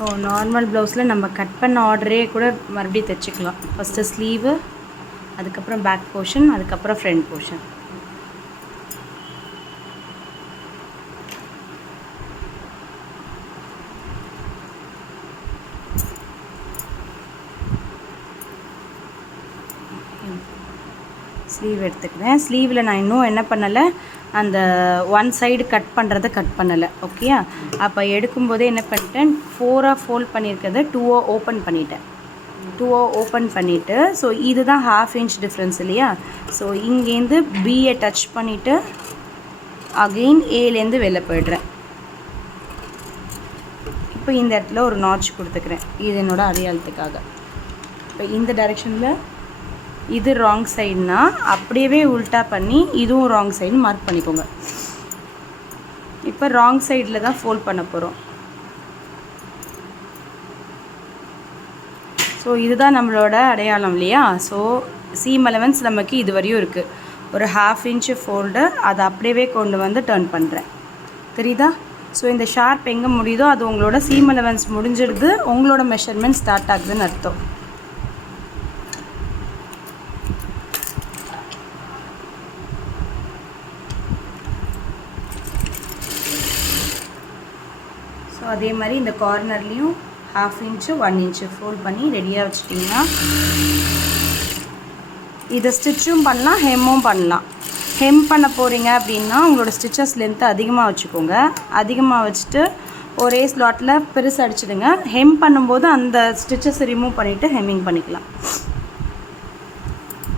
Normal ப்ளவுஸில் நம்ம cut பண்ண ஆர்டரே கூட மறுபடியும் தைச்சிக்கலாம். ஃபஸ்ட்டு ஸ்லீவு, அதுக்கப்புறம் பேக் போர்ஷன், அதுக்கப்புறம் ஃப்ரண்ட் போர்ஷன். ஸ்லீவ் எடுத்துக்கிறேன். ஸ்லீவில் நான் இன்னும் என்ன பண்ணலை, அந்த ஒன் சைடு கட் பண்ணுறதை கட் பண்ணலை. ஓகேயா? அப்போ எடுக்கும்போதே என்ன பண்ணிட்டேன், 4ஆக ஃபோல்ட் பண்ணியிருக்கிறத 2ஆக ஓப்பன் பண்ணிட்டேன். 2ஆக ஓப்பன் பண்ணிவிட்டு, ஸோ இதுதான் 1/2 inch டிஃப்ரென்ஸ் இல்லையா? ஸோ இங்கேருந்து பியை டச் பண்ணிவிட்டு அகெயின் ஏலேருந்து வெளில போய்ட்றேன். இப்போ இந்த இடத்துல ஒரு நாட்ச் கொடுத்துக்கிறேன், இது என்னோடய அடையாளத்துக்காக. இப்போ இந்த டைரெக்ஷனில் இது ராங் சைடுனா அப்படியே உல்ட்டா பண்ணி இதுவும் ராங் சைடு மார்க் பண்ணிக்கோங்க. இப்போ ராங் சைடில் தான் ஃபோல்ட் பண்ண போகிறோம். ஸோ இதுதான் நம்மளோட அடையாளம் இல்லையா? ஸோ சீம் அலவன்ஸ் நமக்கு இது வரையும் இருக்குது. ஒரு 1/2 inch ஃபோல்டு, அதை அப்படியே கொண்டு வந்து டர்ன் பண்ணுறேன். தெரியுதா? ஸோ இந்த ஷார்ப் எங்கே முடியுதோ அது உங்களோட சீம் அலவன்ஸ் முடிஞ்சிடுது, உங்களோட மெஷர்மெண்ட் ஸ்டார்ட் ஆகுதுன்னு அர்த்தம். ஸோ அதே மாதிரி இந்த கார்னர்லேயும் 1/2 inch 1 inch ஃபோல்ட் பண்ணி ரெடியாக வச்சுட்டிங்கன்னா இதை ஸ்டிச்சும் பண்ணலாம், ஹெம்மும் பண்ணலாம். ஹெம் பண்ண போகிறீங்க அப்படின்னா உங்களோட ஸ்டிச்சஸ் லென்த்து அதிகமாக வச்சுக்கோங்க. அதிகமாக வச்சுட்டு ஒரே ஸ்லாட்டில் பெருசு அடிச்சிடுங்க. ஹெம் பண்ணும்போது அந்த ஸ்டிச்சஸ் ரிமூவ் பண்ணிவிட்டு ஹெம்மிங் பண்ணிக்கலாம்.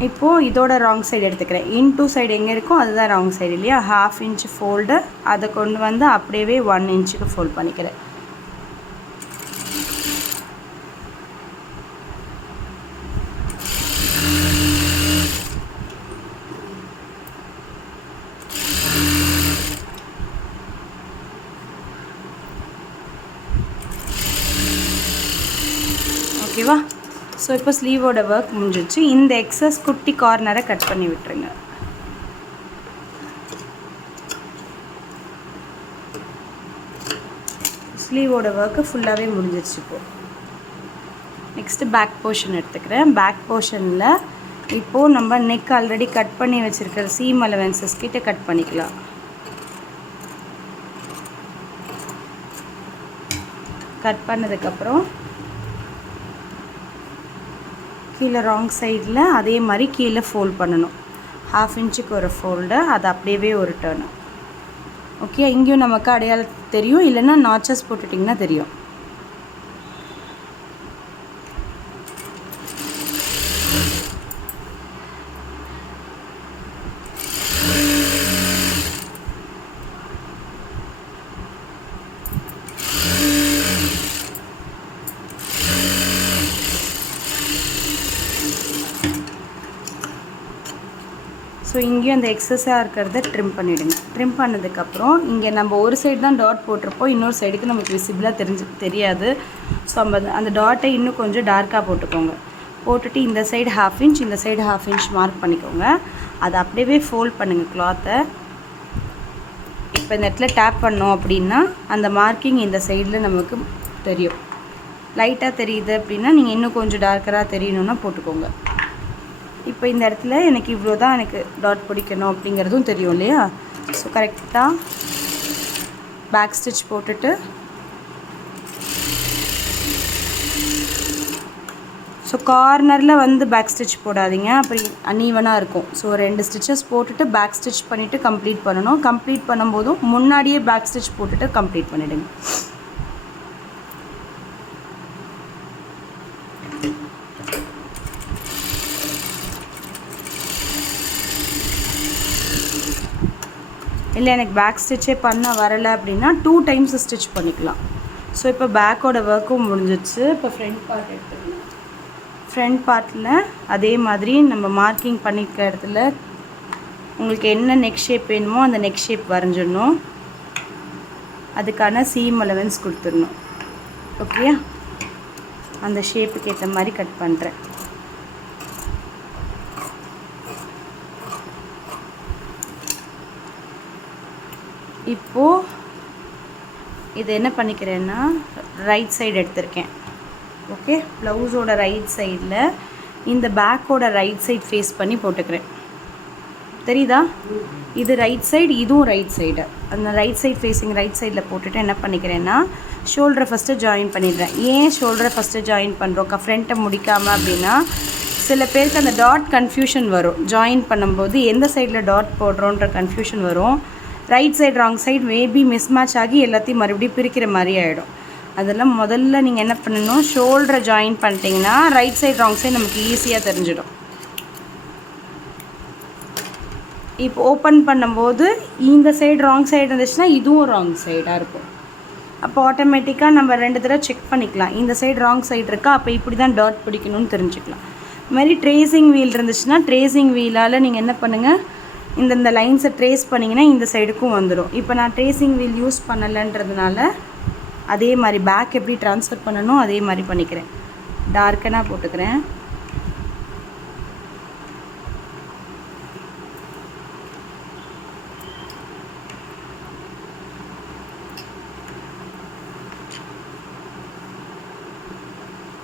இப்போது இதோட ராங் சைடு எடுத்துக்கிறேன். இன்டூ சைடு எங்கே இருக்கோ அதுதான் ராங் சைடு இல்லையா? 1/2 inch ஃபோல்டு, அதை கொண்டு வந்து அப்படியே 1 inchக்கு ஃபோல்ட் பண்ணிக்கிறேன். ஓகேவா? ஸோ இப்போ ஸ்லீவோட ஒர்க் முடிஞ்சிடுச்சு. இந்த எக்ஸஸ் குட்டி கார்னரை கட் பண்ணி விட்டுருங்க. ஸ்லீவோட ஒர்க்கு ஃபுல்லாகவே முடிஞ்சிடுச்சு. இப்போது நெக்ஸ்ட்டு பேக் போர்ஷன் எடுத்துக்கிறேன். பேக் போர்ஷனில் இப்போது நம்ம நெக் ஆல்ரெடி கட் பண்ணி வச்சுருக்கிற சீம் அலவன்சஸ் கிட்ட கட் பண்ணிக்கலாம். கட் பண்ணதுக்கப்புறம் கீழே ராங் சைடில் அதே மாதிரி கீழே ஃபோல்ட் பண்ணணும். 1/2 inchக்கு ஒரு ஃபோல்டு, அது அப்படியே ஒரு டர்னு. ஓகே, இங்கேயும் நமக்கு அடையாளம் தெரியும், இல்லைன்னா நாச்சஸ் போட்டுட்டிங்கன்னா தெரியும். ஸோ இங்கேயும் அந்த எக்ஸஸாக இருக்கிறத ட்ரிம் பண்ணிவிடுங்க. ட்ரிம் பண்ணதுக்கப்புறம் இங்கே நம்ம ஒரு சைடு தான் டாட் போட்டிருப்போம், இன்னொரு சைடுக்கு நமக்கு விசிபிளாக தெரியாது. ஸோ நம்ம அந்த டாட்டை இன்னும் கொஞ்சம் டார்க்காக போட்டுக்கோங்க. போட்டுட்டு இந்த சைடு 1/2 inch, இந்த சைடு 1/2 inch மார்க் பண்ணிக்கோங்க. அதை அப்படியே ஃபோல்ட் பண்ணுங்கள் கிளாத்தை. இப்போ இந்த இடத்துல டேப் பண்ணோம் அப்படின்னா அந்த மார்க்கிங் இந்த சைடில் நமக்கு தெரியும். லைட்டாக தெரியுது அப்படின்னா நீங்கள் இன்னும் கொஞ்சம் டார்க்கராக தெரியணுன்னா போட்டுக்கோங்க. இப்போ இந்த இடத்துல எனக்கு இவ்வளோ தான் எனக்கு டாட் பிடிக்கணும் அப்படிங்கிறதும் தெரியும் இல்லையா? ஸோ கரெக்டாக பேக் ஸ்டிச் போட்டுட்டு, ஸோ கார்னரில் வந்து பேக் ஸ்டிச் போடாதீங்க, அப்படி அன்ஈவனாக இருக்கும். ஸோ 2 ஸ்டிச்சஸ் போட்டுட்டு பேக் ஸ்டிச் பண்ணிவிட்டு கம்ப்ளீட் பண்ணணும். கம்ப்ளீட் பண்ணும்போதும் முன்னாடியே பேக் ஸ்டிச் போட்டுட்டு கம்ப்ளீட் பண்ணிவிடுங்க. இல்லை எனக்கு பேக் ஸ்டிச்சே பண்ண வரலை அப்படின்னா 2 times ஸ்டிச் பண்ணிக்கலாம். ஸோ இப்போ பேக்கோட ஒர்க்கும் முடிஞ்சிடுச்சு. இப்போ ஃப்ரண்ட் பார்ட் எடுத்துக்கலாம். ஃப்ரண்ட் பார்ட்டில் அதே மாதிரி நம்ம மார்க்கிங் பண்ணிக்க இடத்துல உங்களுக்கு என்ன நெக் ஷேப் வேணுமோ அந்த நெக் ஷேப் வரைஞ்சிடணும். அதுக்கான சீம் அலவன்ஸ் கொடுத்துடணும். ஓகேயா? அந்த ஷேப்புக்கு ஏற்ற மாதிரி கட் பண்ணுறேன். இப்போது இது என்ன பண்ணிக்கிறேன்னா ரைட் சைடு எடுத்திருக்கேன். ஓகே, ப்ளவுஸோட ரைட் சைடில் இந்த பேக்கோட ரைட் சைட் ஃபேஸ் பண்ணி போட்டுக்கிறேன். தெரியுதா? இது ரைட் சைடு, இதுவும் ரைட் சைடு. அந்த ரைட் சைட் ஃபேஸிங் ரைட் சைடில் போட்டுட்டு என்ன பண்ணிக்கிறேன்னா ஷோல்டரை ஃபஸ்ட்டு ஜாயின் பண்ணிடுறேன். ஏன் ஷோல்டரை ஃபஸ்ட்டு ஜாயின் பண்ணுறோம் ஃப்ரண்ட்டை முடிக்காமல் அப்படின்னா, சில பேருக்கு அந்த டாட் கன்ஃபியூஷன் வரும். ஜாயின் பண்ணும்போது எந்த சைடில் டாட் போடுறோன்ற கன்ஃபியூஷன் வரும். Right side wrong side maybe miss match ஆகி எல்லாத்தையும் மறுபடியும் பிரிக்கிற மாதிரி ஆகிடும். அதெல்லாம் முதல்ல நீங்கள் என்ன பண்ணணும், ஷோல்டரை ஜாயின் பண்ணிட்டீங்கன்னா ரைட் சைடு ராங் சைடு நமக்கு ஈஸியாக தெரிஞ்சிடும். இப்போ ஓப்பன் பண்ணும்போது இந்த சைடு ராங் சைடு இருந்துச்சுன்னா இதுவும் ராங் சைடாக இருக்கும். அப்போ ஆட்டோமேட்டிக்காக நம்ம 2 தடவை செக் பண்ணிக்கலாம். இந்த சைடு ராங் சைடு இருக்கா, அப்போ இப்படி தான் டாட் பிடிக்கணும்னு தெரிஞ்சுக்கலாம். இதுமாதிரி ட்ரேசிங் வீல் இருந்துச்சுன்னா ட்ரேசிங் வீலால் நீங்கள் என்ன பண்ணுங்கள், இந்த லைன்ஸை ட்ரேஸ் பண்ணிங்கன்னா இந்த சைடுக்கும் வந்துடும். இப்போ நான் ட்ரேசிங் வீல் யூஸ் பண்ணலைன்றதுனால அதே மாதிரி பேக் எப்படி ட்ரான்ஸ்ஃபர் பண்ணணும் அதே மாதிரி பண்ணிக்கிறேன். டார்க்கனாக போட்டுக்கிறேன்.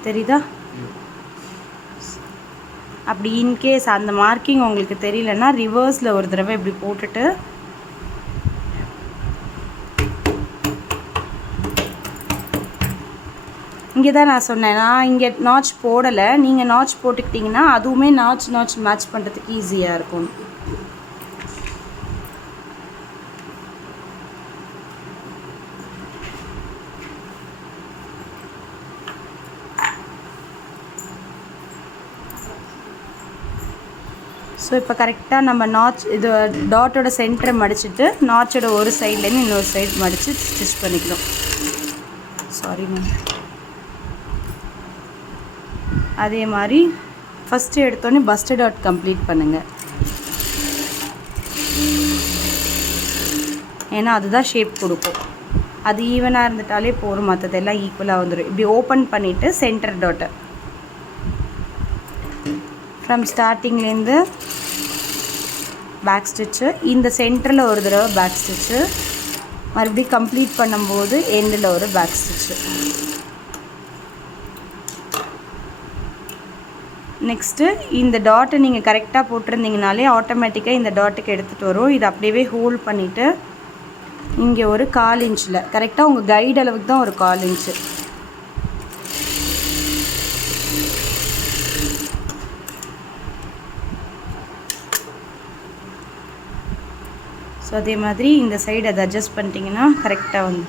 தெரியுதா? அப்படி இன்கேஸ் அந்த மார்க்கிங் உங்களுக்கு தெரியலன்னா ரிவர்ஸில் ஒரு தடவை இப்படி போட்டுட்டு இங்கே தான் நான் சொன்னேன், நான் இங்கே நாட்ச் போடலை, நீங்கள் நாட்ச் போட்டுக்கிட்டிங்கன்னா அதுவுமே நாட்ச் மேட்ச் பண்ணுறதுக்கு ஈஸியாக இருக்கும். ஸோ இப்போ கரெக்டாக நம்ம நாட்ச் இது டாட்டோட சென்டரை மடிச்சுட்டு நாட்சோட ஒரு சைட்லேருந்து இன்னொரு சைடு மடித்து ஸ்டிச் பண்ணிக்கணும். Sorry ma'am. அதே மாதிரி ஃபஸ்ட்டு எடுத்தோடனே பஸ்ட் டாட் கம்ப்ளீட் பண்ணுங்கள். ஏன்னா அதுதான் ஷேப் கொடுக்கும். அது ஈவனாக இருந்துட்டாலே போதும், மற்றதெல்லாம் ஈக்குவலாக வந்துடும். இப்படி ஓப்பன் பண்ணிவிட்டு சென்டர் டாட்டை ஃப்ரம் ஸ்டார்டிங்லேருந்து பேக் ஸ்டிச்சு, இந்த சென்டரில் ஒரு தடவை பேக் ஸ்டிச்சு, மறுபடியும் கம்ப்ளீட் பண்ணும்போது எண்டில் ஒரு பேக் ஸ்டிச்சு. நெக்ஸ்ட்டு இந்த டாட்டை நீங்கள் கரெக்டாக போட்டிருந்தீங்கனாலே ஆட்டோமேட்டிக்காக இந்த டாட்டுக்கு எடுத்துகிட்டு வரும். இதை அப்படியே ஹோல்ட் பண்ணிவிட்டு இங்கே ஒரு 1/4 இன்ச்சில் கரெக்டாக உங்கள் கைடு அளவுக்கு தான் ஒரு 1/4 இன்ச்சு. ஸோ அதே மாதிரி இந்த சைடு அதை அட்ஜஸ்ட் பண்ணிட்டீங்கன்னா கரெக்டாக வந்து.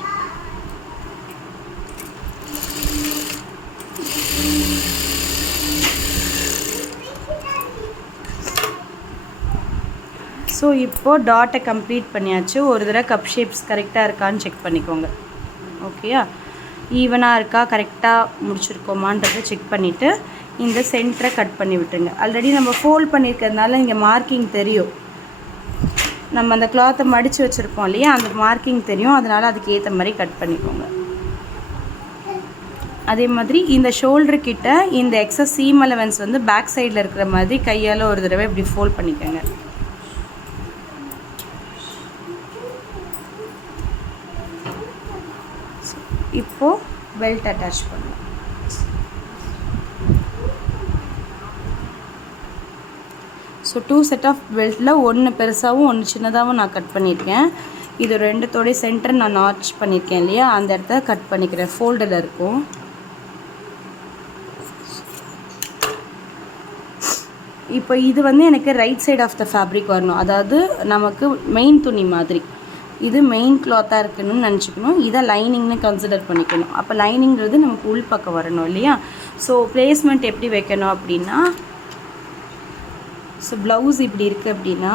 ஸோ இப்போது டாட்டை கம்ப்ளீட் பண்ணியாச்சு. ஒரு தடவை கப் ஷேப்ஸ் கரெக்டாக இருக்கான்னு செக் பண்ணிக்கோங்க. ஓகேயா? ஈவனாக இருக்கா, கரெக்டாக முடிச்சிருக்கோமான்றதை செக் பண்ணிவிட்டு இந்த சென்டரை கட் பண்ணி விட்டுருங்க. ஆல்ரெடி நம்ம ஃபோல்ட் பண்ணியிருக்கிறதுனால இங்கே மார்க்கிங் தெரியும். நம்ம அந்த கிளாத்தை மடித்து வச்சுருப்போம் இல்லையா, அந்த மார்க்கிங் தெரியும். அதனால் அதுக்கு ஏற்ற மாதிரி கட் பண்ணிக்கோங்க. அதே மாதிரி இந்த ஷோல்டர்கிட்ட இந்த எக்ஸஸ் சீம் அலவன்ஸ் வந்து பேக் சைடில் இருக்கிற மாதிரி கையால் ஒரு தடவை இப்படி ஃபோல்ட் பண்ணிக்கோங்க. இப்போது பெல்ட் அட்டாச் பண்ணலாம். ஸோ 2 செட் ஆஃப் பெல்ட்டில் ஒன்று பெருசாகவும் ஒன்று சின்னதாகவும் நான் கட் பண்ணியிருக்கேன். இது 2தோடைய சென்டர் நான் நாட்ச் பண்ணியிருக்கேன் இல்லையா, அந்த இடத்த கட் பண்ணிக்கிறேன். ஃபோல்டில் இருக்கும். இப்போ இது வந்து எனக்கு right side of the fabric வரணும். அதாவது நமக்கு மெயின் துணி மாதிரி இது மெயின் கிளாத்தாக இருக்கணும்னு நினச்சிக்கணும். இதை லைனிங்னு கன்சிடர் பண்ணிக்கணும். அப்போ லைனிங்கிறது நமக்கு உள் பக்கம் வரணும் இல்லையா. ஸோ பிளேஸ்மெண்ட் எப்படி வைக்கணும் அப்படின்னா, ஸோ ப்ளவுஸ் இப்படி இருக்குது அப்படின்னா,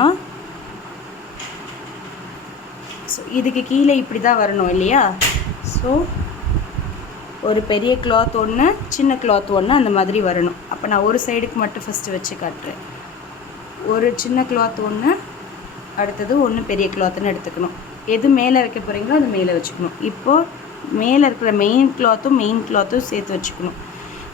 ஸோ இதுக்கு கீழே இப்படி தான் வரணும் இல்லையா. ஸோ ஒரு பெரிய கிளாத் ஒன்று, சின்ன கிளாத் ஒன்று, அந்த மாதிரி வரணும். அப்போ நான் ஒரு சைடுக்கு மட்டும் ஃபஸ்ட்டு வச்சு காட்டுறேன். ஒரு சின்ன கிளாத் ஒன்று, அடுத்தது ஒன்று பெரிய கிளாத்துன்னு எடுத்துக்கணும். எது மேலே வைக்க போகிறீங்களோ அது மேலே வச்சுக்கணும். இப்போது மேலே இருக்கிற மெயின் கிளாத்தும் சேர்த்து வச்சுக்கணும்.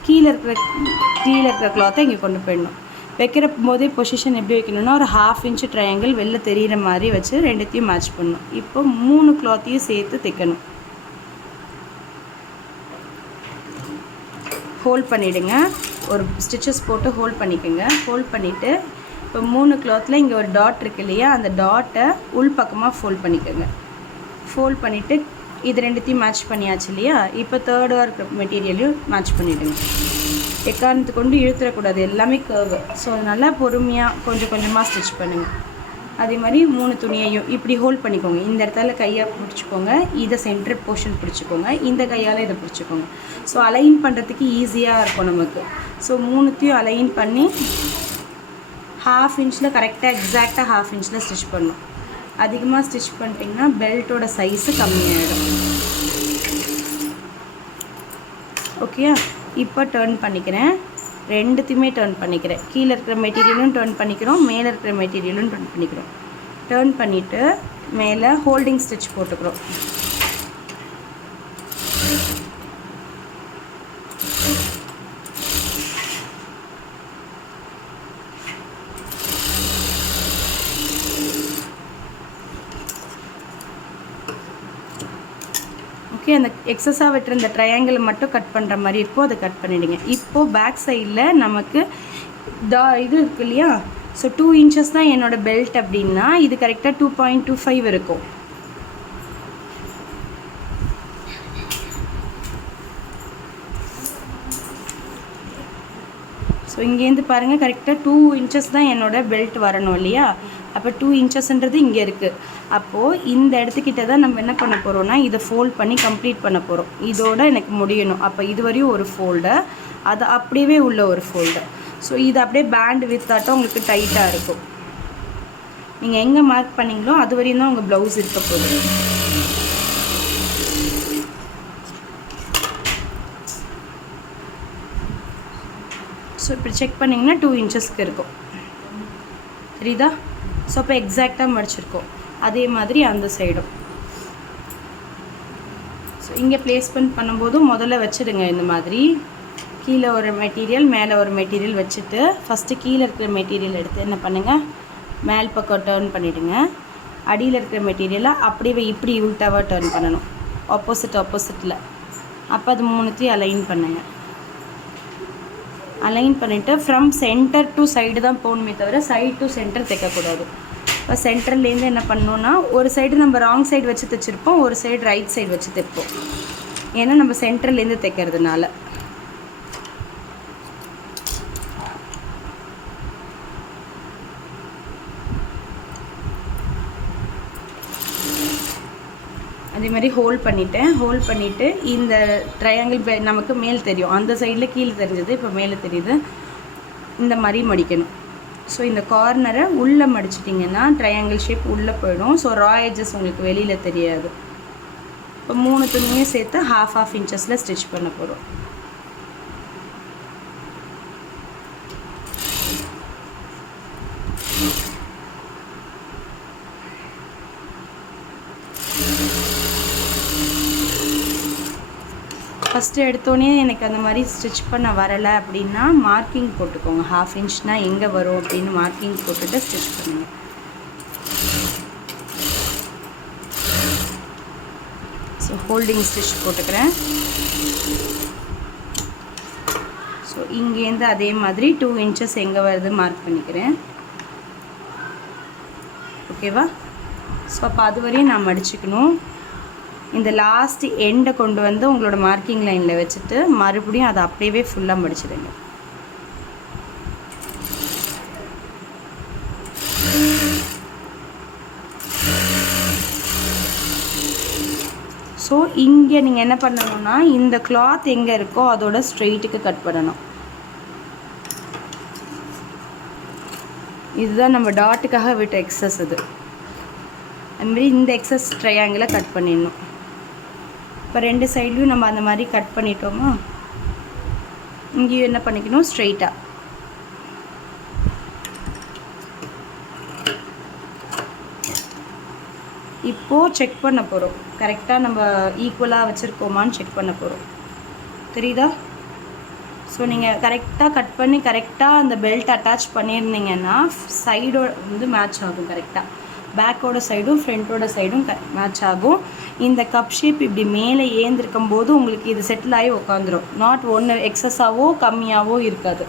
கீழே இருக்கிற கிளாத்தை இங்கே கொண்டு போயிடணும். வைக்கிற போதே பொசிஷன் எப்படி வைக்கணும்னா, ஒரு 1/2 இன்ச்சு ட்ரையாங்கிள் வெளில தெரிகிற மாதிரி வச்சு 2த்தையும் மேட்ச் பண்ணணும். இப்போ 3 கிளாத்தையும் சேர்த்து தைக்கணும். ஹோல்ட் பண்ணிவிடுங்க. ஒரு ஸ்டிச்சஸ் போட்டு ஹோல்ட் பண்ணிக்கோங்க. ஹோல்ட் பண்ணிவிட்டு இப்போ 3 கிளாத்தில் இங்கே ஒரு டாட் இருக்கு இல்லையா, அந்த டாட்டை உள் பக்கமாக ஃபோல்ட் பண்ணிக்கோங்க. ஃபோல்ட் பண்ணிவிட்டு இது ரெண்டுத்தையும் மேட்ச் பண்ணியாச்சு இல்லையா, இப்போ தேர்டாக இருக்கிற மெட்டீரியலையும் மேட்ச் பண்ணிவிடுங்க. எக்காரணத்து கொண்டு இழுத்துடக்கூடாது, எல்லாமே கர்வு. ஸோ அதனால் பொறுமையாக கொஞ்சம் கொஞ்சமாக ஸ்டிச் பண்ணுங்கள். அதே மாதிரி 3 துணியையும் இப்படி ஹோல்ட் பண்ணிக்கோங்க. இந்த இடத்துல கையை பிடிச்சிக்கோங்க, இதை சென்டர் போர்ஷன் பிடிச்சிக்கோங்க, இந்த கையால் இதை பிடிச்சிக்கோங்க. ஸோ அலைன் பண்ணுறதுக்கு ஈஸியாக இருக்கும் நமக்கு. ஸோ 3த்தையும் அலைன் பண்ணி 1/2 இன்ச்சில் கரெக்டாக எக்ஸாக்டாக 1/2 இன்ச்சில் ஸ்டிச் பண்ணணும். அதிகமாக ஸ்டிச் பண்ணிட்டிங்கன்னா பெல்ட்டோட சைஸு கம்மியாகிடும். ஓகேயா? இப்போ டர்ன் பண்ணிக்கிறேன், ரெண்டுத்தையுமே டர்ன் பண்ணிக்கிறேன். கீழே இருக்கிற மெட்டீரியலும் டர்ன் பண்ணிக்கிறோம், மேலே இருக்கிற மெட்டீரியலும் டர்ன் பண்ணிக்கிறோம். டர்ன் பண்ணிவிட்டு மேலே ஹோல்டிங் ஸ்டிச் போட்டுக்கிறோம். ஓகே, அந்த எக்ஸஸாக விட்டுற இந்த ட்ரையாங்கிள் மட்டும் கட் பண்ணுற மாதிரி இருக்கும், அதை கட் பண்ணிவிடுங்க. இப்போது பேக் சைடில் நமக்கு இது இருக்கு இல்லையா, ஸோ 2 இன்ச்சஸ் தான் என்னோடய பெல்ட் அப்படின்னா இது கரெக்டாக 2.25 இருக்கும். ஸோ இங்கேருந்து பாருங்கள், கரெக்டாக 2 இன்ச்சஸ் தான் என்னோடய பெல்ட் வரணும் இல்லையா. அப்போ 2 இன்ச்சஸ்ன்றது இங்கே இருக்குது. அப்போது இந்த இடத்துக்கிட்ட தான் நம்ம என்ன பண்ண போகிறோம்னா இதை ஃபோல்ட் பண்ணி கம்ப்ளீட் பண்ண போகிறோம். இதோட எனக்கு முடியணும். அப்போ இது வரையும் ஒரு ஃபோல்டு, அது அப்படியே உள்ள ஒரு ஃபோல்டு. ஸோ இது அப்படியே பேண்ட் வித்தாட்டம் உங்களுக்கு டைட்டாக இருக்கும். நீங்கள் எங்கே மார்க் பண்ணிங்களோ அது வரையும் தான் உங்கள் ப்ளவுஸ் இருக்க போகுது. ஸோ இப்படி செக் பண்ணிங்கன்னா 2 இன்ச்சஸ்க்கு இருக்கும், தெரியுதா? ஸோ அப்போ எக்ஸாக்டாக மடிச்சிருக்கோம். அதே மாதிரி அந்த சைடும். ஸோ இங்கே பிளேஸ்மெண்ட் பண்ணும்போதும் முதல்ல வச்சுடுங்க இந்த மாதிரி. கீழே ஒரு மெட்டீரியல் மேலே ஒரு மெட்டீரியல் வச்சுட்டு ஃபஸ்ட்டு கீழே இருக்கிற மெட்டீரியல் எடுத்து என்ன பண்ணுங்கள், மேல் பக்கம் டர்ன் பண்ணிவிடுங்க. அடியில் இருக்கிற மெட்டீரியலை அப்படியே இப்படி உள்டாவாக டர்ன் பண்ணணும், ஆப்போசிட்டில். அப்போ அது 3த்தையும் அலைன் பண்ணுங்கள். அலைன் பண்ணிவிட்டு ஃப்ரம் சென்டர் டு சைடு தான் போகணுமே தவிர சைடு டு சென்டர் தைக்கக்கூடாது. இப்போ சென்டர்லேருந்து என்ன பண்ணணுன்னா ஒரு சைடு நம்ம ராங் சைடு வச்சு தைச்சிருப்போம், ஒரு சைடு ரைட் சைடு வச்சு தைப்போம். ஏன்னா நம்ம சென்டர்லேருந்து தைக்கிறதுனால. அதே மாதிரி ஹோல்ட் பண்ணிவிட்டு இந்த ட்ரையாங்கிள் நமக்கு மேல் தெரியும், அந்த சைடில் கீழே தெரிஞ்சது இப்போ மேலே தெரியுது, இந்த மாதிரி மடிக்கணும். ஸோ இந்த கார்னரை உள்ளே மடிச்சிட்டிங்கன்னா ட்ரையாங்கிள் ஷேப் உள்ளே போயிடும். ஸோ ரா எட்ஜஸ் உங்களுக்கு வெளியில் தெரியாது. இப்போ 3 துணியும் சேர்த்து 1/2 இன்ச்சஸில் ஸ்டிச் பண்ண போகிறோம். ஃபஸ்ட்டு எடுத்தோடனே எனக்கு அந்த மாதிரி ஸ்டிச் பண்ண வரலை அப்படின்னா மார்க்கிங் போட்டுக்கோங்க. 1/2 இன்ச்னால் எங்கே வரும் அப்படின்னு மார்க்கிங் போட்டுட்டு ஸ்டிச் பண்ணுங்கள். ஸோ ஹோல்டிங் ஸ்டிச் போட்டுக்கிறேன். ஸோ இங்கேருந்து அதே மாதிரி 2 இன்ச்சஸ் எங்கே வருது மார்க் பண்ணிக்கிறேன். ஓகேவா? ஸோ அப்போ அது வரையும் நான் மடிச்சுக்கணும். இந்த லாஸ்ட் எண்டை கொண்டு வந்து உங்களோட மார்க்கிங் லைனில் வச்சுட்டு மறுபடியும் அதை அப்படியே ஃபுல்லாக மடிச்சிடுங்க. ஸோ இங்கே நீங்கள் என்ன பண்ணணும்னா இந்த கிளாத் எங்கே இருக்கோ அதோட ஸ்ட்ரெயிட்டுக்கு கட் பண்ணணும். இதுதான் நம்ம டாட்டுக்காக விட்ட எக்ஸஸ். இது அதுமாரி இந்த எக்ஸஸ் ட்ரையாங்கிளை கட் பண்ணிடணும். இப்போ 2 சைட்லையும் நம்ம அந்த மாதிரி கட் பண்ணிட்டோமா, இங்கேயும் என்ன பண்ணிக்கணும், ஸ்ட்ரெயிட்டாக. இப்போது செக் பண்ண போகிறோம், கரெக்டாக நம்ம ஈக்குவலாக வச்சுருக்கோமான்னு செக் பண்ண போகிறோம். தெரியுதா? ஸோ நீங்கள் கரெக்டாக கட் பண்ணி கரெக்டாக அந்த பெல்ட் அட்டாச் பண்ணியிருந்தீங்கன்னா சைடோட வந்து மேட்ச் ஆகும் கரெக்டாக. பேக்கோட சைடும் ஃப்ரண்ட்டோட சைடும் மேட்ச் ஆகும். இந்த கப் ஷேப் இப்படி மேலே ஏந்திருக்கும் போது உங்களுக்கு இது செட்டில் ஆகி உட்காந்துரும். நாட் ஒன்று எக்ஸஸாவோ கம்மியாகவோ இருக்காது.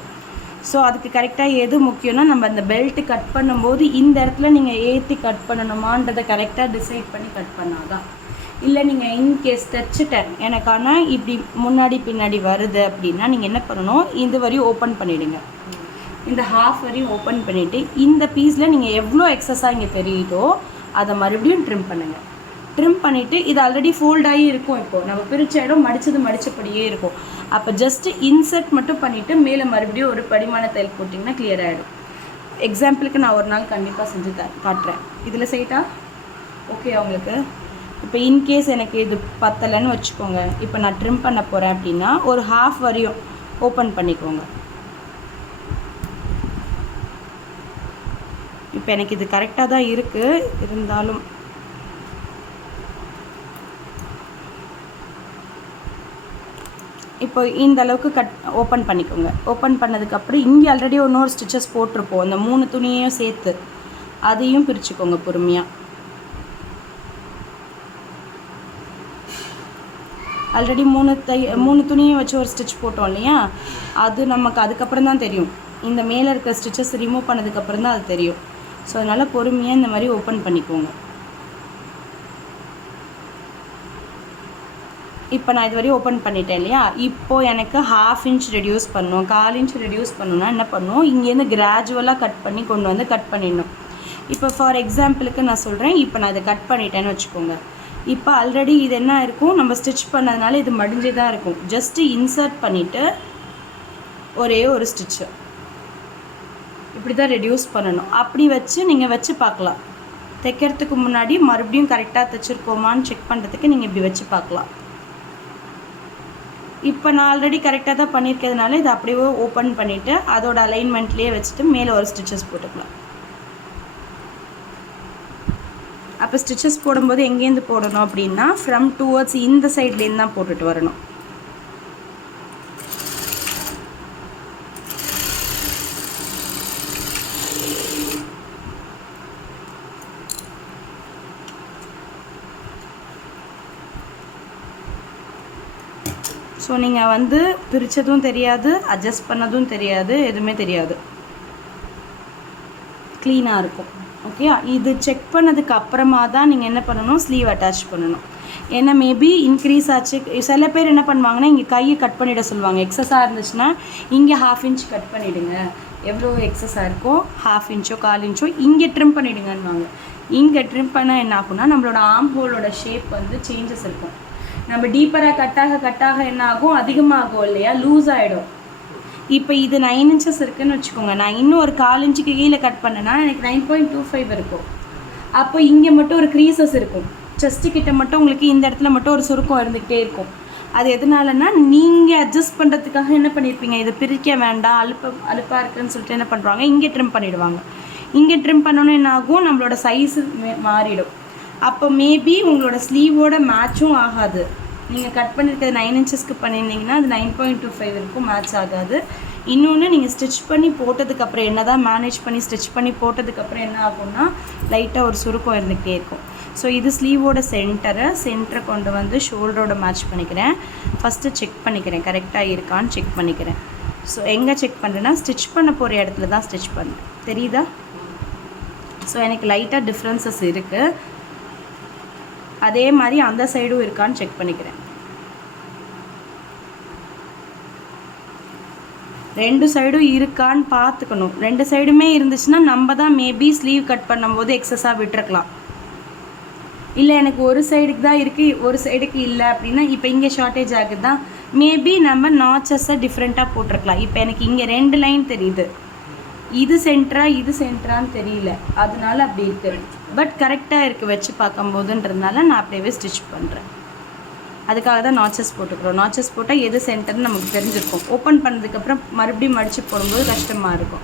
ஸோ அதுக்கு கரெக்டாக எது முக்கியம்னா நம்ம அந்த பெல்ட்டு கட் பண்ணும்போது இந்த இடத்துல நீங்கள் ஏற்றி கட் பண்ணணுமான்றதை கரெக்டாக டிசைட் பண்ணி கட் பண்ணாதான். இல்லை நீங்கள் இன்கேஸ் தைச்சிட்டேன் எனக்கு ஆனால் இப்படி முன்னாடி பின்னாடி வருது அப்படின்னா நீங்கள் என்ன பண்ணணும், இது வரையும் ஓப்பன் பண்ணிவிடுங்க. இந்த ஹாஃப் வரையும் ஓப்பன் பண்ணிவிட்டு இந்த பீஸில் நீங்கள் எவ்வளோ எக்ஸஸாக இங்கே தெரியுதோ அதை மறுபடியும் ட்ரிம் பண்ணுங்கள். ட்ரிம் பண்ணிவிட்டு இது ஆல்ரெடி ஃபோல்டாகி இருக்கும். இப்போது நம்ம பிரித்த இடம் மடித்தபடியே இருக்கும். அப்போ ஜஸ்ட்டு இன்சர்ட் மட்டும் பண்ணிவிட்டு மேலே மறுபடியும் ஒரு படிமான தையல் போட்டிங்கன்னா கிளியர் ஆகிடும். எக்ஸாம்பிளுக்கு நான் ஒரு நாள் கண்டிப்பாக செஞ்சு காட்டுறேன். இதில் செய்யிட்டா ஓகே அவங்களுக்கு. இப்போ இன்கேஸ் எனக்கு இது பத்தலைன்னு வச்சுக்கோங்க, இப்போ நான் ட்ரிம் பண்ண போகிறேன் அப்படின்னா ஒரு ஹாஃப் வரையும் ஓப்பன் பண்ணிக்கோங்க. இப்போ எனக்கு இது கரெக்டாக தான் இருக்குது, இருந்தாலும் இப்போ இந்த அளவுக்கு ஓப்பன் பண்ணிக்கோங்க. ஓப்பன் பண்ணதுக்கப்புறம் இங்கே ஆல்ரெடி இன்னொரு ஸ்டிச்சஸ் போட்டிருப்போம், அந்த 3 துணியையும் சேர்த்து அதையும் பிரிச்சுக்கோங்க பொறுமையாக. ஆல்ரெடி 3 துணியும் வச்சு ஒரு ஸ்டிச் போட்டோம் இல்லையா, அது நமக்கு அதுக்கப்புறம் தான் தெரியும். இந்த மேலே இருக்கிற ஸ்டிச்சஸ் ரிமூவ் பண்ணதுக்கப்புறம் தான் அது தெரியும். ஸோ அதனால் பொறுமையாக இந்த மாதிரி ஓப்பன் பண்ணிக்கோங்க. இப்போ நான் இது வரையும் ஓப்பன் பண்ணிட்டேன் இல்லையா, இப்போது எனக்கு 1/2 இன்ச் ரெடியூஸ் பண்ணணும், 1/4 இன்ச் ரெடியூஸ் பண்ணணுன்னா என்ன பண்ணணும், இங்கேருந்து கிராஜுவலாக கட் பண்ணி கொண்டு வந்து கட் பண்ணிடணும். இப்போ ஃபார் எக்ஸாம்பிளுக்கு நான் சொல்கிறேன், இப்போ நான் இதை கட் பண்ணிட்டேன்னு வச்சுக்கோங்க. இப்போ ஆல்ரெடி இது என்ன இருக்கும், நம்ம ஸ்டிச் பண்ணதுனால இது மடிஞ்சே தான் இருக்கும். ஜஸ்ட்டு இன்சர்ட் பண்ணிவிட்டு ஒரே ஒரு ஸ்டிச்சு இப்படி தான் ரெடியூஸ் பண்ணணும். அப்படி வச்சு நீங்கள் வச்சு பார்க்கலாம். தைக்கிறதுக்கு முன்னாடி மறுபடியும் கரெக்டாக தைச்சிருக்கோமான்னு செக் பண்ணுறதுக்கு நீங்கள் இப்படி வச்சு பார்க்கலாம். இப்போ நான் ஆல்ரெடி கரெக்டாக தான் பண்ணியிருக்கிறதுனால இதை அப்படியே ஓப்பன் பண்ணிவிட்டு அதோட அலைன்மெண்ட்லேயே வச்சுட்டு மேலே ஒரு ஸ்டிச்சஸ் போட்டுக்கலாம். அப்போ ஸ்டிச்சஸ் போடும்போது எங்கேருந்து போடணும் அப்படின்னா ஃப்ரம் டுவர்ட்ஸ் இந்த சைட்லேருந்து தான் போட்டுட்டு வரணும். ஸோ நீங்கள் வந்து பிரித்ததும் தெரியாது, அட்ஜஸ்ட் பண்ணதும் தெரியாது, எதுவுமே தெரியாது, க்ளீனாக இருக்கும். ஓகே, இது செக் பண்ணதுக்கு அப்புறமா தான் நீங்கள் என்ன பண்ணணும், ஸ்லீவ் அட்டாச் பண்ணணும். ஏன்னா மேபி இன்க்ரீஸ் ஆச்சு. சில பேர் என்ன பண்ணுவாங்கன்னா இங்கே கையை கட் பண்ணிவிட சொல்லுவாங்க. எக்ஸஸாக இருந்துச்சுன்னா இங்கே 1/2 இன்ச் கட் பண்ணிவிடுங்க, எவ்வளோ எக்ஸஸாக இருக்கோ 1/2 இன்ச்சோ 1/4 இன்ச்சோ இங்கே ட்ரிம் பண்ணிவிடுங்கன்னுவாங்க. இங்கே ட்ரிம் பண்ணால் என்ன ஆகும்னா நம்மளோட ஆர்ம் ஹோலோட ஷேப் வந்து சேஞ்சஸ் இருக்கும். நம்ம டீப்பராக கட்டாக என்ன ஆகும், அதிகமாகும் இல்லையா, லூஸ் ஆகிடும். இப்போ இது 9 இன்ச்சஸ் இருக்குதுன்னு வச்சுக்கோங்க, நான் இன்னும் ஒரு 1/4 இன்ச்சுக்கு கீழே கட் பண்ணேன்னா எனக்கு 9.25 இருக்கும். அப்போ இங்கே மட்டும் ஒரு க்ரீசஸ் இருக்கும், செஸ்ட்டு கிட்ட மட்டும் உங்களுக்கு இந்த இடத்துல மட்டும் ஒரு சுருக்கம் இருந்துக்கிட்டே இருக்கும். அது எதனாலன்னா நீங்கள் அட்ஜஸ்ட் பண்ணுறதுக்காக என்ன பண்ணியிருப்பீங்க, இதை பிரிக்க வேண்டாம் அலுப்பாக இருக்குதுன்னு சொல்லிட்டு என்ன பண்ணுறாங்க, இங்கே ட்ரிம் பண்ணிவிடுவாங்க. இங்கே ட்ரிம் பண்ணணும் என்ன ஆகும், நம்மளோட சைஸு மாறிடும். அப்போ மேபி உங்களோட ஸ்லீவோட மேட்சும் ஆகாது. நீங்கள் கட் பண்ணியிருக்கிறது 9 இன்ச்சஸ்க்கு பண்ணியிருந்தீங்கன்னா அது 9.25 இருக்கும், மேட்ச் ஆகாது. இன்னொன்று நீங்கள் ஸ்டிச் பண்ணி போட்டதுக்கப்புறம் என்ன தான் மேனேஜ் பண்ணி ஸ்டிச் பண்ணி போட்டதுக்கப்புறம் என்ன ஆகும்னா லைட்டாக ஒரு சுருக்கம் இருந்துகிட்டே இருக்கும். ஸோ இது ஸ்லீவோட சென்டரை கொண்டு வந்து ஷோல்டரோட மேட்ச் பண்ணிக்கிறேன். ஃபஸ்ட்டு செக் பண்ணிக்கிறேன் கரெக்டாக இருக்கான்னு செக் பண்ணிக்கிறேன். ஸோ எங்கே செக் பண்ணுறேன்னா ஸ்டிச் பண்ண போகிற இடத்துல தான் ஸ்டிச் பண்ணுறேன், தெரியுதா? ஸோ எனக்கு லைட்டாக டிஃப்ரென்சஸ் இருக்குது. அதே மாதிரி அந்த சைடும் இருக்கான்னு செக் பண்ணிக்கிறேன். 2 சைடும் இருக்கான்னு பார்த்துக்கணும். 2 சைடுமே இருந்துச்சுன்னா நம்ம தான் மேபி ஸ்லீவ் கட் பண்ணும்போது எக்ஸஸாக விட்டுருக்கலாம். இல்லை எனக்கு ஒரு சைடுக்கு தான் இருக்குது, ஒரு சைடுக்கு இல்லை அப்படின்னா இப்போ இங்கே ஷார்ட்டேஜ் ஆகுது தான், மேபி நம்ம நாச்சஸை டிஃப்ரெண்ட்டாக போட்டிருக்கலாம். இப்போ எனக்கு இங்கே 2 லைன் தெரியுது, இது சென்டரான்னு தெரியல, அதனால அப்படி இருக்குது. பட் கரெக்டாக இருக்குது வச்சு பார்க்கும்போதுன்றதுனால நான் அப்படியே ஸ்டிச் பண்ணுறேன். அதுக்காக தான் நாச்சஸ் போட்டுக்கிறோம். நாச்சஸ் போட்டால் எது சென்டர்னு நமக்கு தெரிஞ்சிருக்கும். ஓப்பன் பண்ணதுக்கப்புறம் மறுபடியும் மடித்து போடும்போது கஷ்டமாக இருக்கும்.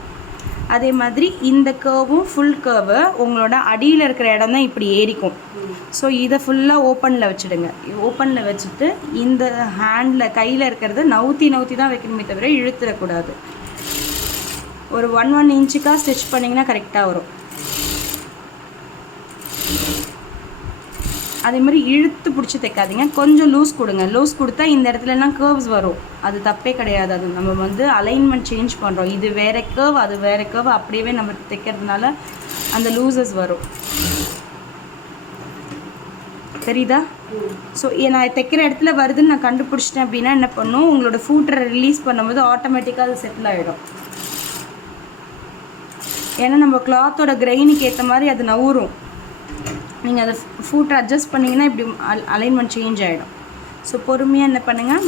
அதே மாதிரி இந்த கர்வும் ஃபுல் கர்வு உங்களோட அடியில் இருக்கிற இடம் தான் இப்படி ஏறிக்கும். ஸோ இதை ஃபுல்லாக ஓப்பனில் வச்சுடுங்க. ஓப்பனில் வச்சுட்டு இந்த ஹேண்டில் கையில் இருக்கிறத நவுத்தி தான் வைக்கணுமே தவிர இழுத்துடக்கூடாது. ஒரு 1 இன்ச்சுக்காக ஸ்டிச் பண்ணிங்கன்னா கரெக்டாக வரும். அதே மாதிரி இழுத்து பிடிச்சி தைக்காதீங்க, கொஞ்சம் லூஸ் கொடுங்க. லூஸ் கொடுத்தா இந்த இடத்துலலாம் கேர்வ்ஸ் வரும், அது தப்பே கிடையாது. அது நம்ம வந்து அலைன்மெண்ட் சேஞ்ச் பண்ணுறோம், இது வேறு கேர்வ் அது வேறு கேர்வ் அப்படியே நம்ம தைக்கிறதுனால அந்த லூசஸ் வரும். தெரியுதா? ஸோ நான் தைக்கிற இடத்துல வருதுன்னு நான் கண்டுபிடிச்சிட்டேன் அப்படின்னா என்ன பண்ணும், உங்களோட ஃபூட்டரை ரிலீஸ் பண்ணும்போது ஆட்டோமேட்டிக்காக அது செட்டில் ஆகிடும். ஏன்னா நம்ம கிளாத்தோட கிரெயினுக்கு ஏற்ற மாதிரி அது நவுறும். நீங்கள் அதை ஃபூட்டை அட்ஜஸ்ட் பண்ணிங்கன்னா இப்படி அலைன்மெண்ட் சேஞ்ச் ஆகிடும். ஸோ பொறுமையாக என்ன பண்ணுங்கள்,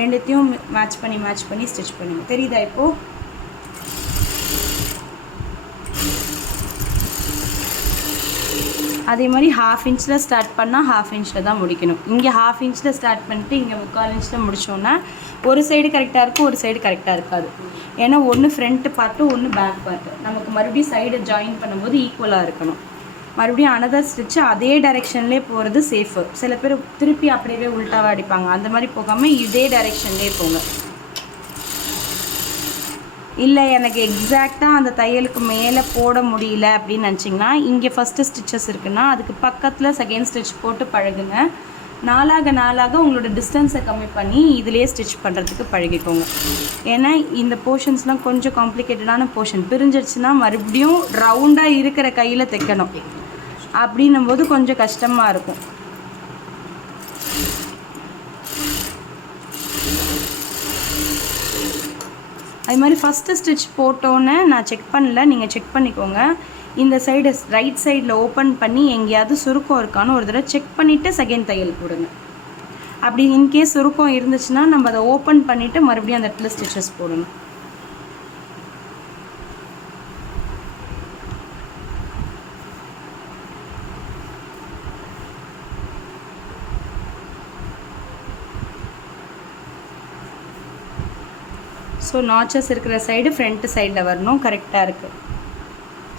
ரெண்டுத்தையும் மேட்ச் பண்ணி ஸ்டிச் பண்ணுங்க. தெரியுதா இப்போது? அதே மாதிரி 1/2 இன்ச்சில் ஸ்டார்ட் பண்ணால் 1/2 இன்ச்சில் தான் முடிக்கணும். இங்கே 1/2 இன்ச்சில் ஸ்டார்ட் பண்ணிட்டு இங்கே 3/4 இன்ச்சில் முடித்தோன்னா ஒரு சைடு கரெக்டாக இருக்கும், ஒரு சைடு கரெக்டாக இருக்காது. ஏன்னா ஒன்று ஃப்ரண்ட்டு பார்ட்டு, ஒன்று பேக் பார்ட்டு. நமக்கு மறுபடியும் சைடை ஜாயின் பண்ணும்போது ஈக்குவலாக இருக்கணும். மறுபடியும் அனதர் ஸ்டிச்சு அதே டைரெக்ஷன்லேயே போகிறது சேஃபு. சில பேர் திருப்பி அப்படியே உள்டாவாக அடிப்பாங்க, அந்த மாதிரி போகாமல் இதே டைரெக்ஷன்லேயே போங்க. இல்லை எனக்கு எக்ஸாக்டாக அந்த தையலுக்கு மேலே போட முடியல அப்படின்னு நினச்சிங்கன்னா இங்கே ஃபஸ்ட்டு ஸ்டிச்சஸ் இருக்குன்னா அதுக்கு பக்கத்தில் செகண்ட் ஸ்டிச் போட்டு பழகுங்க. நாளாக உங்களோட டிஸ்டன்ஸை கம்மி பண்ணி இதிலே ஸ்டிச் பண்ணுறதுக்கு பழகிக்கோங்க. ஏன்னா இந்த போர்ஷன்ஸ்லாம் கொஞ்சம் காம்ப்ளிகேட்டடான போர்ஷன், பிரிஞ்சிடுச்சுன்னா மறுபடியும் ரவுண்டாக இருக்கிற கையில் தைக்கணும். அப்படின்னும் போது கொஞ்சம் கஷ்டமாக இருக்கும். அது மாதிரி ஃபஸ்ட்டு ஸ்டிச் போட்டோன்னே நான் செக் பண்ணல, நீங்கள் செக் பண்ணிக்கோங்க. இந்த சைடு ரைட் சைடில் ஓப்பன் பண்ணி எங்கேயாவது சுருக்கம் இருக்கான்னு ஒரு தடவை செக் பண்ணிவிட்டு செகண்ட் தையல் போடுங்க. அப்படி இன்கேஸ் சுருக்கம் இருந்துச்சுன்னா நம்ம அதை ஓப்பன் பண்ணிவிட்டு மறுபடியும் அந்த இடத்துல ஸ்டிச்சஸ் போடணும். ஸோ நாச்சஸ் இருக்கிற சைடு ஃப்ரண்ட்டு சைடில் வரணும், கரெக்டாக இருக்குது.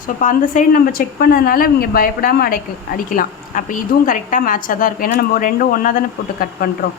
ஸோ இப்போ அந்த சைடு நம்ம செக் பண்ணதுனால இங்கே பயப்படாமல் அடிக்கலாம். அப்போ இதுவும் கரெக்டாக மேட்சாக தான் இருக்கும். ஏன்னா நம்ம ரெண்டும் ஒன்றா தானே போட்டு கட் பண்ணுறோம்.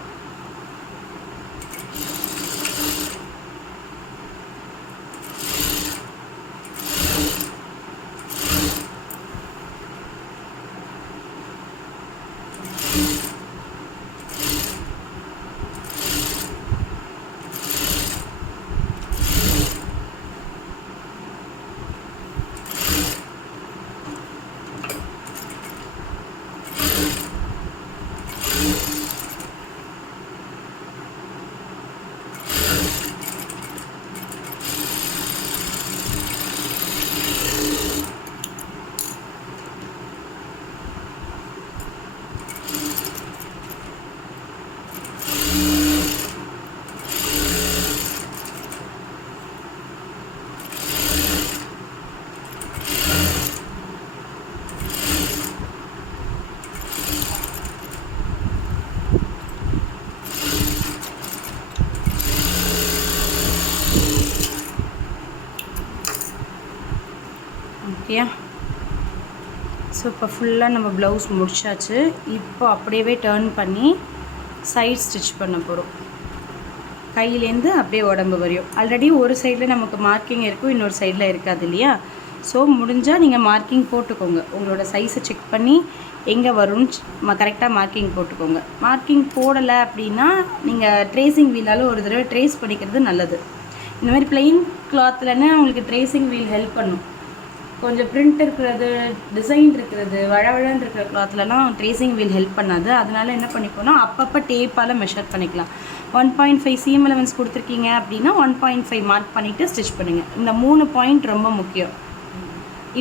ஓகே, ஸோ இப்போ ஃபுல்லாக நம்ம ப்ளவுஸ் முடிச்சாச்சு. இப்போ அப்படியே டர்ன் பண்ணி சைட் ஸ்டிச் பண்ண போகிறோம். கையிலேருந்து அப்படியே உடம்பு வரையும். ஆல்ரெடி ஒரு சைடில் நமக்கு மார்க்கிங் இருக்கும், இன்னொரு சைடில் இருக்காது இல்லையா? ஸோ முடிஞ்சால் நீங்கள் மார்க்கிங் போட்டுக்கோங்க. உங்களோட சைஸை செக் பண்ணி எங்கே வரும்னு கரெக்டாக மார்க்கிங் போட்டுக்கோங்க. மார்க்கிங் போடலை அப்படின்னா நீங்கள் ட்ரேசிங் வீலால் ஒரு தடவை ட்ரேஸ் பண்ணிக்கிறது நல்லது. இந்த மாதிரி பிளெயின் கிளாத்லன்னு உங்களுக்கு ட்ரேசிங் வீல் ஹெல்ப் பண்ணும். கொஞ்சம் பிரிண்ட் இருக்கிறது, டிசைன் இருக்கிறது, வழவழன்னு இருக்கிற கிளாத்லலாம் ட்ரேசிங் வீல் ஹெல்ப் பண்ணாது. அதனால் என்ன பண்ணிக்கோன்னா அப்பப்போ டேப்பால் மெஷர் பண்ணிக்கலாம். 1.5 சீம் அலவன்ஸ் கொடுத்துருக்கீங்க அப்படின்னா 1.5 மார்க் பண்ணிவிட்டு ஸ்டிச் பண்ணுங்கள். இந்த 3 பாயிண்ட் ரொம்ப முக்கியம்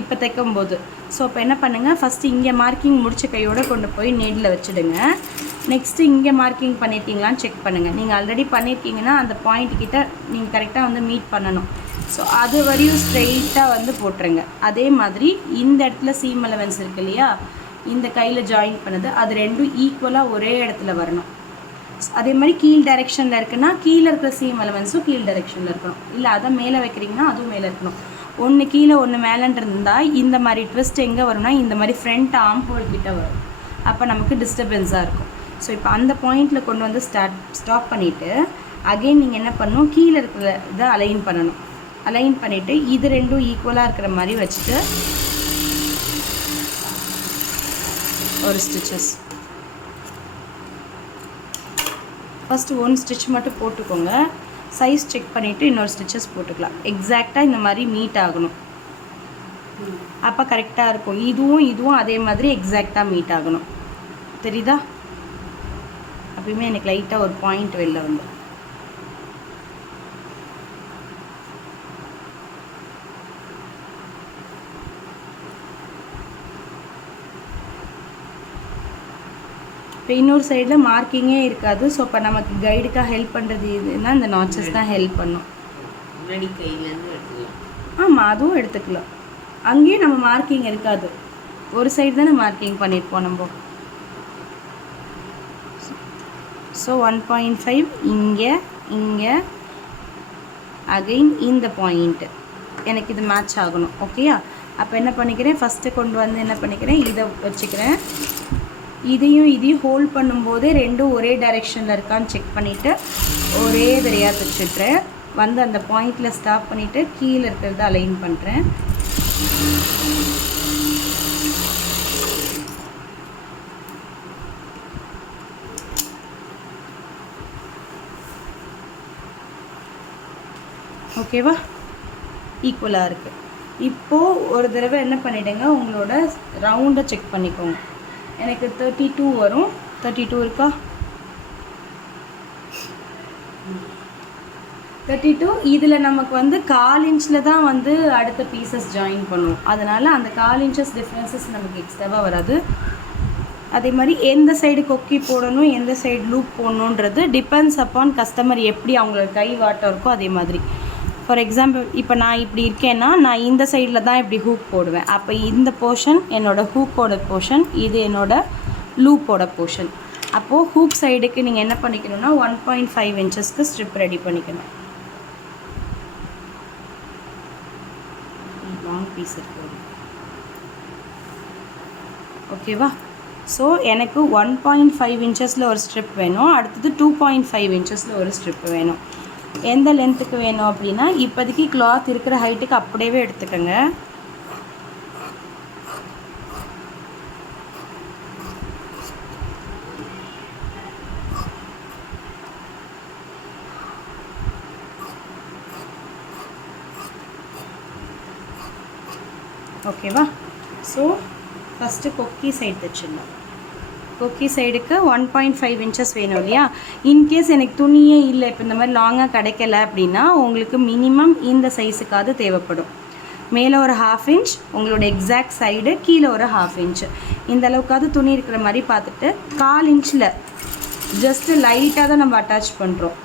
இப்போ தைக்கும்போது. ஸோ இப்போ என்ன பண்ணுங்கள், ஃபஸ்ட்டு இங்கே மார்க்கிங் முடிச்ச கையோடு கொண்டு போய் நீடில் வச்சுடுங்க. நெக்ஸ்ட்டு இங்கே மார்க்கிங் பண்ணியிருக்கீங்களான்னு செக் பண்ணுங்கள். நீங்கள் ஆல்ரெடி பண்ணியிருக்கீங்கன்னா அந்த பாயிண்ட்கிட்ட நீங்கள் கரெக்டாக வந்து மீட் பண்ணணும். ஸோ அது வரையும் ஸ்ட்ரெயிட்டாக வந்து போட்டுருங்க. அதே மாதிரி இந்த இடத்துல சீம் அலவன்ஸ் இருக்குது இல்லையா, இந்த கையில் ஜாயின் பண்ணது அது ரெண்டும் ஈக்குவலாக ஒரே இடத்துல வரணும். அதே மாதிரி கீழ் டைரெக்ஷனில் இருக்குன்னா கீழே இருக்கிற சீம் அலவன்ஸும் கீழ் டைரெக்ஷனில் இருக்கணும். இல்லை அதை மேலே வைக்கிறீங்கன்னா அதுவும் மேலே இருக்கணும். ஒன்று கீழே ஒன்று மேலேன்னு இருந்தால் இந்த மாதிரி ட்விஸ்ட் எங்கே வரும்னா இந்த மாதிரி ஃப்ரண்ட் ஆர்ம் ஹோல் கிட்ட வரும். அப்போ நமக்கு டிஸ்டர்பன்ஸாக இருக்கும். ஸோ இப்போ அந்த பாயிண்டில் கொண்டு வந்து ஸ்டாப் பண்ணிவிட்டு அகெயின் நீங்கள் என்ன பண்ணணும், கீழே இருக்கிற இதை அலைன் பண்ணணும். அலைன் பண்ணிவிட்டு இது ரெண்டும் ஈக்குவலாக இருக்கிற மாதிரி வச்சுட்டு ஒரு ஸ்டிச்சஸ் ஃபஸ்ட்டு 1 ஸ்டிச் மட்டும் போட்டுக்கோங்க. சைஸ் செக் பண்ணிவிட்டு இன்னொரு ஸ்டிச்சஸ் போட்டுக்கலாம். எக்ஸாக்டாக இந்த மாதிரி மீட் ஆகணும், அப்போ கரெக்டாக இருக்கும். இதுவும் அதே மாதிரி எக்ஸாக்டாக மீட் ஆகணும். தெரியுதா? அப்பயுமே எனக்கு லைட்டாக ஒரு பாயிண்ட் வெளில வந்து இப்போ இன்னொரு சைடில் மார்க்கிங்கே இருக்காது. ஸோ இப்போ நமக்கு கைடுக்காக ஹெல்ப் பண்ணுறது இதுன்னா இந்த நாட்சஸ் தான் ஹெல்ப் பண்ணும். ஆமாம், அதுவும் எடுத்துக்கலாம். அங்கேயும் நம்ம மார்க்கிங் இருக்காது, ஒரு சைடு தானே மார்க்கிங் பண்ணியிருப்போம் நம்ம. ஸோ 1.5 இங்கே அகைன் இந்த பாயிண்ட்டு எனக்கு இது மேட்ச் ஆகணும். ஓகேயா? அப்போ என்ன பண்ணிக்கிறேன், ஃபஸ்ட்டு கொண்டு வந்து என்ன பண்ணிக்கிறேன், இதை வச்சுக்கிறேன். இதையும் ஹோல்ட் பண்ணும்போது ரெண்டும் ஒரே டைரெக்ஷனில் இருக்கான்னு செக் பண்ணிவிட்டு ஒரே தரையாக தைச்சிட்றேன். வந்து அந்த பாயிண்டில் ஸ்டாப் பண்ணிவிட்டு கீழே இருக்கிறத அலைன் பண்ணுறேன். ஓகேவா? ஈக்குவலாக இருக்குது. இப்போது ஒரு தடவை என்ன பண்ணிவிடுங்க, உங்களோட ரவுண்டை செக் பண்ணிக்கோங்க. எனக்கு 32 வரும். 32 இருக்கா? 32. இதில் நமக்கு வந்து 1/4 இன்ச்சில் தான் வந்து அடுத்த பீசஸ் ஜாயின் பண்ணுவோம். அதனால் அந்த 1/4 இன்ச்சஸ் டிஃப்ரென்சஸ் நமக்கு எக்ஸ்ட்ராவாக வராது. அதே மாதிரி எந்த சைடு கொக்கி போடணும், எந்த சைடு லூப் போடணுன்றது டிபெண்ட்ஸ் அப்பான் கஸ்டமர் எப்படி அவங்களோட கை வாட்டம் இருக்கோ அதே மாதிரி. ஃபார் எக்ஸாம்பிள் இப்போ நான் இப்படி இருக்கேன்னா நான் இந்த சைடில் தான் இப்படி ஹூக் போடுவேன். அப்போ இந்த போர்ஷன் என்னோடய ஹூக்கோட போர்ஷன், இது என்னோடய லூப்போட போர்ஷன். அப்போது ஹூக் சைடுக்கு நீங்கள் என்ன பண்ணிக்கணும்னா 1.5 இன்ச்சஸ்க்கு ஸ்ட்ரிப் ரெடி பண்ணிக்கணும். லாங் பீஸ் இருக்குது. ஓகேவா? ஸோ எனக்கு 1.5 இன்ச்சஸில் ஒரு ஸ்ட்ரிப் வேணும். அடுத்தது 2.5 இன்ச்சஸில் ஒரு ஸ்ட்ரிப் வேணும். எந்த லென்த்துக்கு வேணும் அப்படின்னா இப்போதைக்கு கிளாத் இருக்கிற ஹைட்டுக்கு அப்படியே எடுத்துக்கோங்க. ஓகேவா? ஸோ ஃபஸ்ட்டு கொக்கி சைடு தைச்சிடலாம். கொக்கி சைடுக்கு 1.5 இன்ச்சஸ் வேணும் இல்லையா? இன்கேஸ் எனக்கு துணியே இல்லை, இப்போ இந்த மாதிரி லாங்காக கிடைக்கல அப்படின்னா உங்களுக்கு மினிமம் இந்த சைஸுக்காவது தேவைப்படும். மேலே ஒரு 1/2 இன்ச் உங்களோட எக்ஸாக்ட் சைடு, கீழே ஒரு 1/2 இன்ச்சு, இந்த அளவுக்காவது துணி இருக்கிற மாதிரி பார்த்துட்டு 1/4 இன்ச்சில் ஜஸ்ட்டு லைட்டாக தான் நம்ம அட்டாச் பண்ணுறோம்.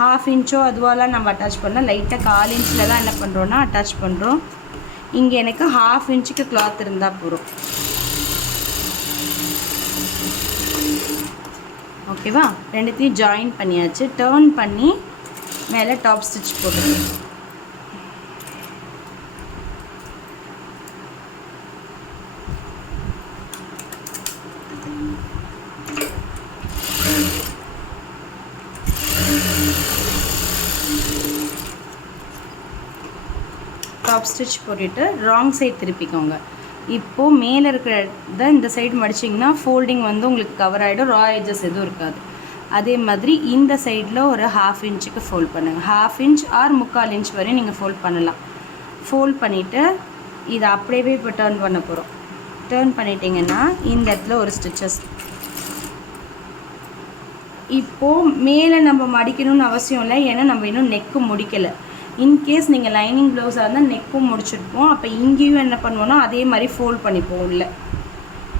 1/2 இன்ச்சோ அதுவாலாம் நம்ம அட்டாச் பண்ணால் லைட்டாக 1/4 இன்ச்சில் தான் என்ன பண்ணுறோன்னா அட்டாச் பண்ணுறோம். இங்கே எனக்கு 1/2 இன்ச்சுக்கு கிளாத் இருந்தால் போதும். ஓகேவா? ரெண்டுத்தையும் ஜாயின் பண்ணியாச்சு. டர்ன் பண்ணி மேலே டாப் ஸ்டிச் போட்டுருக்கேன். டாப் ஸ்டிச் போட்டுட்டு ராங் சைட் திருப்பிக்கோங்க. இப்போது மேலே இருக்கிறத இந்த சைடு மடிச்சிங்கன்னா ஃபோல்டிங் வந்து உங்களுக்கு கவர் ஆகிடும், ரா எட்ஜஸ் எதுவும் இருக்காது. அதே மாதிரி இந்த சைடில் ஒரு 1/2 இன்ச்சுக்கு ஃபோல்ட் பண்ணுங்கள். 1/2 இன்ச் ஆர் 3/4 இன்ச் வரையும் நீங்கள் ஃபோல்ட் பண்ணலாம். ஃபோல்ட் பண்ணிவிட்டு இதை அப்படியே இப்போ டர்ன் பண்ண போகிறோம். டர்ன் பண்ணிட்டீங்கன்னா இந்த இடத்துல ஒரு ஸ்டிச்சஸ். இப்போது மேலே நம்ம மடிக்கணும்னு அவசியம் இல்லை, ஏன்னா நம்ம இன்னும் நெக்கு முடிக்கலை. இன்கேஸ் நீங்கள் லைனிங் ப்ளவுஸாக இருந்தால் நெக்கும் முடிச்சுருப்போம். அப்போ இங்கேயும் என்ன பண்ணுவோன்னா அதே மாதிரி ஃபோல்ட் பண்ணிப்போம், உள்ள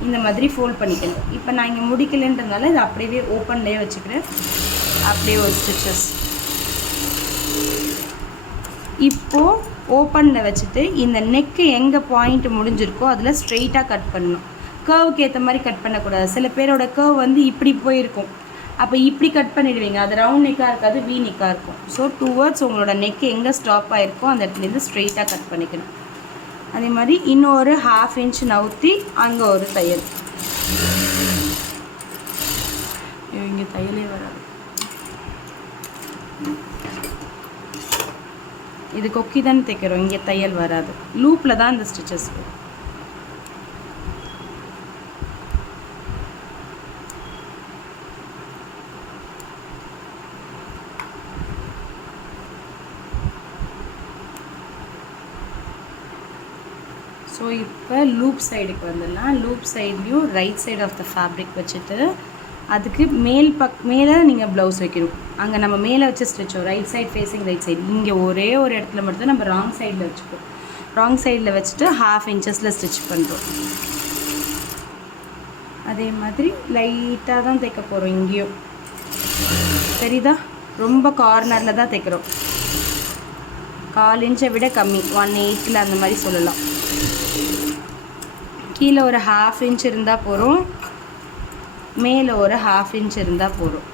இந்த மாதிரி ஃபோல்ட் பண்ணிக்கணும். இப்போ நான் இங்கே முடிக்கலைன்றதுனால இதை அப்படியே ஓப்பன்லேயே வச்சுக்கிறேன். அப்படியே ஒரு ஸ்டிச்சஸ். இப்போது ஓப்பனில் வச்சுட்டு இந்த நெக்கு எங்கே பாயிண்ட் முடிஞ்சிருக்கோ அதில் ஸ்ட்ரெயிட்டாக கட் பண்ணணும். கர்வுக்கு ஏற்ற மாதிரி கட் பண்ணக்கூடாது. சில பேரோட கர்வ் வந்து இப்படி போயிருக்கும், அப்போ இப்படி கட் பண்ணிடுவீங்க, அது ரவுண்ட் நெக்காக இருக்காது, வி நெக்காக இருக்கும். ஸோ டுவர்ட்ஸ் உங்களோட நெக்கு எங்கே ஸ்டாப் ஆகிருக்கோ அந்த இடத்துலேருந்து ஸ்ட்ரெயிட்டாக கட் பண்ணிக்கணும். அதே மாதிரி இன்னொரு 1/2 இன்ச் நவுத்தி அங்கே ஒரு தையல். இங்கே தையலே வராது, இது கொக்கி தானே தைக்கிறோம், இங்கே தையல் வராது. லூப்பில் தான் இந்த ஸ்டிச்சஸ் வரும். ஸோ இப்போ லூப் சைடுக்கு வந்துடலாம். லூப் சைட்லேயும் right side of the fabric வச்சுட்டு அதுக்கு மேலே நீங்கள் ப்ளவுஸ் வைக்கணும். அங்கே நம்ம மேலே வச்சு ஸ்டிச்சோம் right side facing right side. இங்கே ஒரே ஒரு இடத்துல மட்டும் நம்ம ராங் சைடில் வச்சுப்போம். ராங் சைடில் வச்சுட்டு 1/2 இன்ச்சஸில் ஸ்டிச் பண்ணுறோம். அதே மாதிரி லைட்டாக தான் தைக்க போகிறோம். இங்கேயும் தெரியுதா, ரொம்ப கார்னரில் தான் தைக்கிறோம். 1/4 இன்ச்சை விட கம்மி, 1/8 அந்த மாதிரி சொல்லலாம். கீழே ஒரு 1/2 இன்ச் இருந்தால் போகிறோம், மேலே ஒரு 1/2 இன்ச் இருந்தால் போகிறோம்.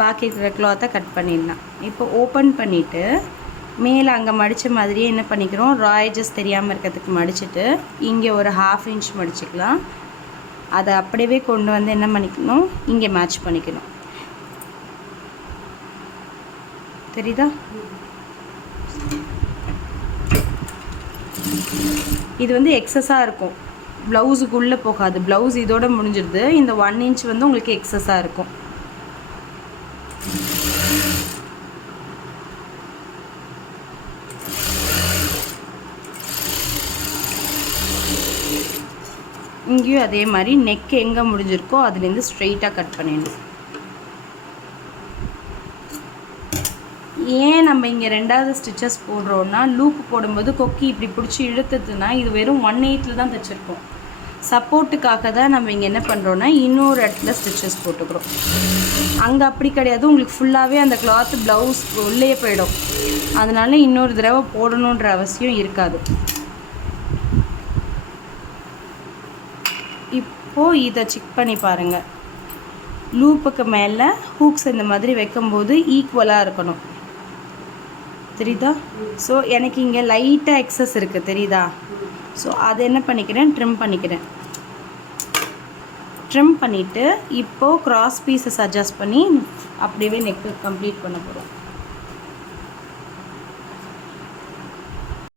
பாக்கி இருக்கிற கிளாத்தை கட் பண்ணிடலாம். இப்போ ஓப்பன் பண்ணிவிட்டு மேலே அங்கே மடித்த மாதிரியே என்ன பண்ணிக்கிறோம், ரா எட்ஜஸ் தெரியாமல் இருக்கிறதுக்கு மடிச்சுட்டு இங்கே ஒரு 1/2 இன்ச் மடிச்சுக்கலாம். அதை அப்படியே கொண்டு வந்து என்ன பண்ணிக்கணும், இங்கே மேட்ச் பண்ணிக்கணும். தெரியுதா, இது வந்து எக்ஸஸாக இருக்கும், ப்ளவுஸுக்குள்ளே போகாது. ப்ளவுஸ் இதோட முடிஞ்சிடுது. இந்த 1 இன்ச் வந்து உங்களுக்கு எக்ஸஸாக இருக்கும். இங்கேயும் அதே மாதிரி நெக் எங்கே முடிஞ்சிருக்கோ அதுலேருந்து ஸ்ட்ரெயிட்டாக கட் பண்ணிடணும். ஏன் நம்ம இங்கே 2வது ஸ்டிச்சஸ் போடுறோன்னா, லூப் போடும்போது கொக்கி இப்படி பிடிச்சி இழுத்துதுன்னா இது வெறும் 1/8 தான் தைச்சிருக்கோம். சப்போர்ட்டுக்காக தான் நம்ம இங்கே என்ன பண்ணுறோன்னா இன்னொரு இடத்துல ஸ்டிச்சஸ் போட்டுக்கிறோம். அங்கே அப்படி கிடையாது, உங்களுக்கு ஃபுல்லாகவே அந்த கிளாத்து ப்ளவுஸ் உள்ளே போயிடும். அதனால இன்னொரு தடவை போடணுன்ற அவசியம் இருக்காது. இப்போது இதை செக் பண்ணி பாருங்கள். லூப்புக்கு மேலே ஹூக்ஸ் இந்த மாதிரி வைக்கும்போது ஈக்குவலாக இருக்கணும். தெரியுதா? ஸோ எனக்கு இங்கே லைட்டாக எக்ஸஸ் இருக்குது, தெரியுதா? ஸோ அதை என்ன பண்ணிக்கிறேன், ட்ரிம் பண்ணிக்கிறேன். ட்ரிம் பண்ணிவிட்டு இப்போது க்ராஸ் பீஸஸ் அட்ஜஸ்ட் பண்ணி அப்படியே நெக்கு கம்ப்ளீட் பண்ண போகிறோம்.